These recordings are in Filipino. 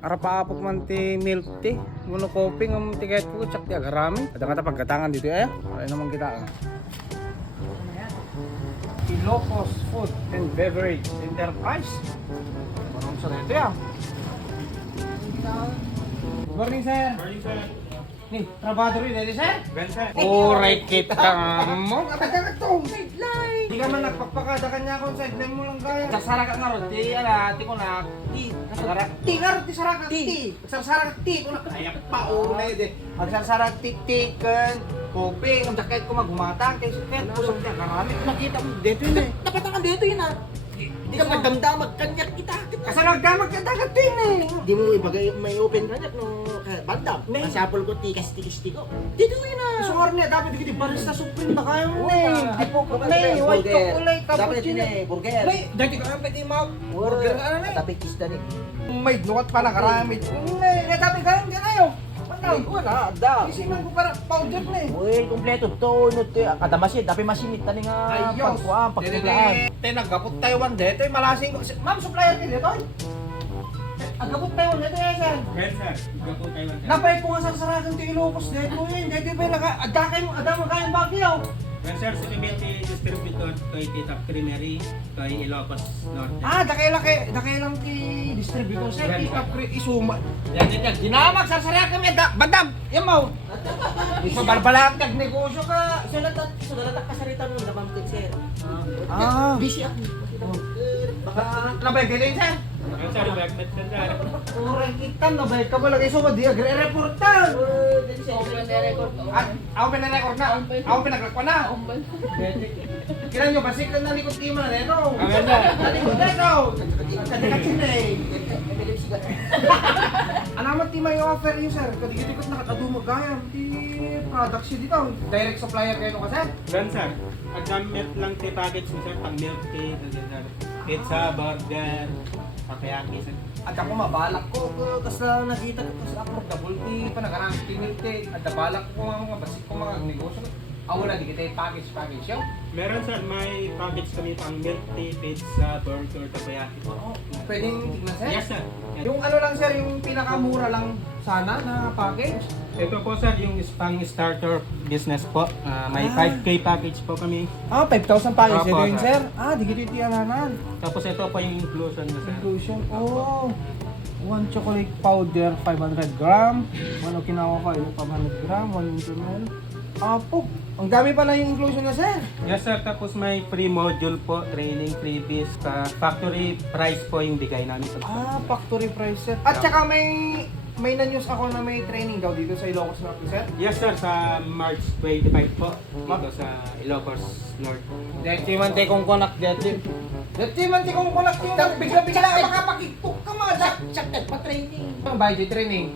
Arapaapok man ti milk tea. Muno koping ang tiket ko tsak ti agarami. Kadang-kadang pagkatangan dito ay. Ay naman kita. Ilocos Food and Beverage Enterprise. Marang sa dito ya. Good morning, sir. Morning, sir. Ni, trabado rin dito, sir. Ben, sir. Oray kita mo. Kapag to, sideline. Di ka man nagpagpakada kanya kung sideline mo lang kaya. Sasara ka nga ron, ti ti ko na. Sasara. Ti nga rin, ti saraka, ti. Sarsara ka, ti. Kung Ayak pa una de. Magsasara titikan, koping, ang jacket ko magumatang, kay sukit, kusog ka karami. Nakita mo dito yun eh. dapat ang dito yun ah. Di ka magdamdamag kanyak kita. Kasi nagdamag ka dagat din eh. Di mo ibagay may open kanyak no bandam. Ang sapol ko tikas ko. Dito yun ah. Sumar niya, dapat dikit barista supreme na kayo mo Oo, eh. Di po ko na eh, white chocolate, Dapat cappuccino. yun eh, burger. Nay, dati ka ang pwede mau. Burger na na eh. Tapi kisda ni. May nukat pa na karami. Nay, dapat kayo din ayo. Ay, wala, da. Isiman ko para powder na eh. Uy, kompleto to, no te, kada masin, tapi masinit tani nga Ayos. pagkuan, pagtublaan. Nagkapot Taiwan dito, malasing ko. Ma'am, supplier kayo dito? Agapot Taiwan dito eh, sir. Ben, sir. Ikaw po tayo, sir. Napay ko nga sa saragan ti Ilocos dito eh. Dito ba yung adama kayong bagyo. Ben, sir, sa community distributor kay Tita Creamery kay Ilocos Norte. Ah, dakailang ti distributor sir. Yan, Kita isuma. Yan. Dinamag sa saragan kami. Bandam, yan mo. Isa barbalakag negosyo ka. Sulatak kasarita mo na pamtik sir. Ah. Busy ako. Baka nabay kayo din sir. Ben, sir, backmet, sir. Uray kita nabay ka ba lagi suma di agre-reportan. Open the record. Ako pinarecord na. Ako pinaglakpan na. Kailan nyo, basi ka nalikot di man na ito. Amen na. Nalikot na ito. Kadikatsin eh. Anamat di may offer yun sir. Kadikit-ikot na katadumag kaya. Di products yun dito. Direct supplier kayo nung kasi. Ben, sir. Ang gamit lang ti package mo, sir, pang milk tea, sir. Pizza, burger, takoyaki, sir. At ako mabalak ko. Kasi nakita ko kasi ako double tea. Panagarang tinil-tea. At nabalak ko mga basik ko mga negosyo. Wala di kita yung package yun. Meron, sir, may package kami pang milk tea, pizza, burger, takoyaki po. Pwedeng tignan sir? Yes, sir. Yung ano lang sir, yung pinakamura lang sana na package. Ito po, sir, yung pang starter business po. May 5K package po kami. 5,000 package Opo, ito yun sir. sir. Di kita yung tiyananan. Tapos ito po yung inclusion na, sir. Inclusion. One chocolate powder, 500 gram. One Okinawa ka, 500 gram. One internal. Po. Ang dami pala yung inclusion na sir. Yes, sir. Tapos may free module po, training, freebies. Factory price po yung bigay namin. Factory price sir. At saka may na-news ako na may training daw dito sa Ilocos Norte sir. Yes, sir. Sa March 25 po, dito sa Ilocos North. Dati man tayo kong konak dati. Dati man tayo kong konak yung bigla-bigla makapag-tiktok ka mga jack. Sakit pa training. Ang bayad yung training?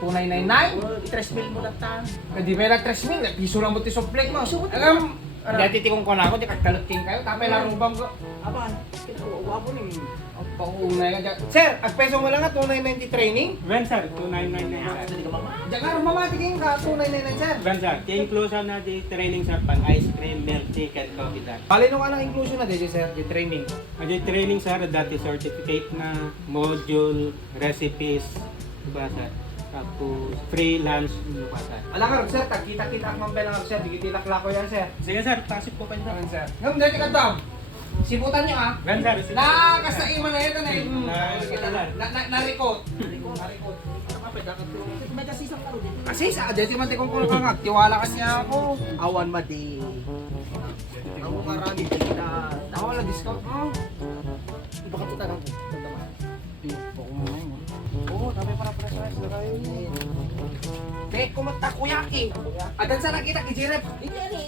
2,999. I-3 mil mo lang ta. Hindi ba yung 3,000? Piso lang mo ti suplik mo. Alam, dati tikong ko na ako, di kagkaluting kayo. Tapay lang rubang ko. Aban, kinakuha ko ni. Ang paunay ka dyan. Sir, ang peso mo lang nga 2,990 training. Ben, sir. 2999, sir. Hindi ka mama. Diyan nga, mamatigin ka 2,999 sir. Ben, sir. The inclusion na the training, sir, pang ice cream, milk tea, and coffee, sir. Bali nung anong inclusion na dito sir, yung training. The training, sir, dati certificate na module, recipes, diba, sir? Tapos free lunch, diba, sir? Alam ka, sir, tagkita-kita ak mambay lang sir, di kita ko yan sir. Sige, sir. Pasip po pa yun, sir. Ayan sir. Ngam, dati ka daw. Siputan nyo ah. Ben, sir. Nakakasta iman na ito na eh. Na-record. May kasi isang karo dito. Kasi sa dati man tikong kulang kang tiwala ka niya ako. Awan madi. Ako marami din na. Wala discount mo. Iba ka tutanang ko. Oo, tabi para press na kayo. Tek ko takoyaki. Adan sa nakita ki Jirep. Hindi ani.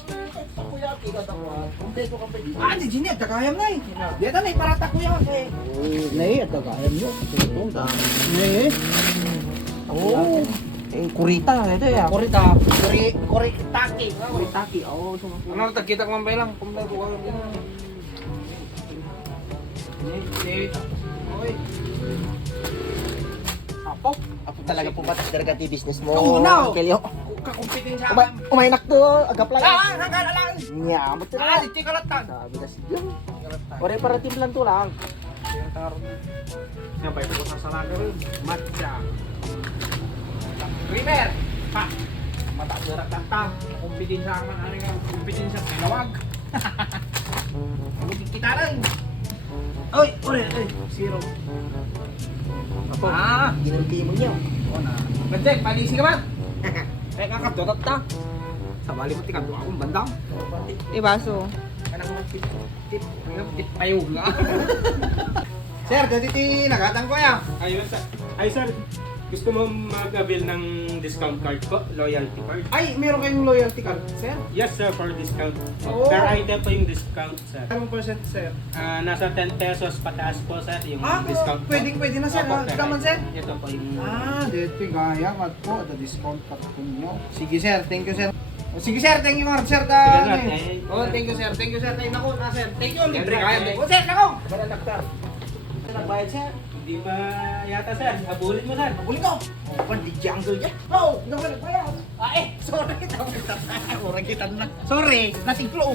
Takoyaki ka dapat. Kompleto ka pa dito. Di Jinep takayam na eh. Dito na para takoyaki. Nay, at kagayam yun. Itong dami. Nay. Oh. Kurita ito ya. Kurita. Kuritaki. Kuritaki. Oh, Ano tagkita ko mambay lang. Kumpleto ko. Oy. Ako talaga po batas talaga ti business mo. Kaunaw. Kelyo. Kakumpitin sa Umainak to. Agaplan. hanggang alang. Nya, mo to na. Di kalatan. Sabi na siya. Ore para team lang to lang. Tatar. Siyempre, ito ko sa salaga rin. Matcha. Creamer! Ha! Matagurat kanta. Kumpitin sa akin. Ano nga? Kumpitin sa pinawag. Mabuti kita rin. Oy! Ulit! Zero. Ah! Ginulti mo niyo. Oo na. Banjek, palisi ka ba? Eh, kakabdotat ta. Sa bali mo tikado akong bandang. Ibaso. Anak mo tip. Tip payog nga. Sir, dati tinagatan ko ya. Ayun, sir. Ay, sir. Gusto mo mag-avail ng discount card po? Loyalty card? Ay, meron kayong loyalty card, sir? Yes, sir, for discount. Oo. Per item po yung discount, sir. Anong percent, sir? Nasa 10 pesos pataas po, sir, yung discount po. pwede na, sir. Opo, Ah, Kaman, sir? Ito po yung... Dito gaya kat po. Ada discount kat po nyo. Sige, sir. Thank you, sir. O, sige, sir. Thank you, sir. Sige, sir. Oh, thank you, sir. Thank you, sir. Thank you, sir. Thank you. Libre Yan, kaya. yan. Oh, sir, nako. Bala doktor. Nagbayad, sir. Hindi pa yata, sir. Habulin mo, sir. Huli ko. Oh, pan di jungle dyan. Oh, nagbayad. Sorry. Sorry, kita na. Sorry, nasiglo.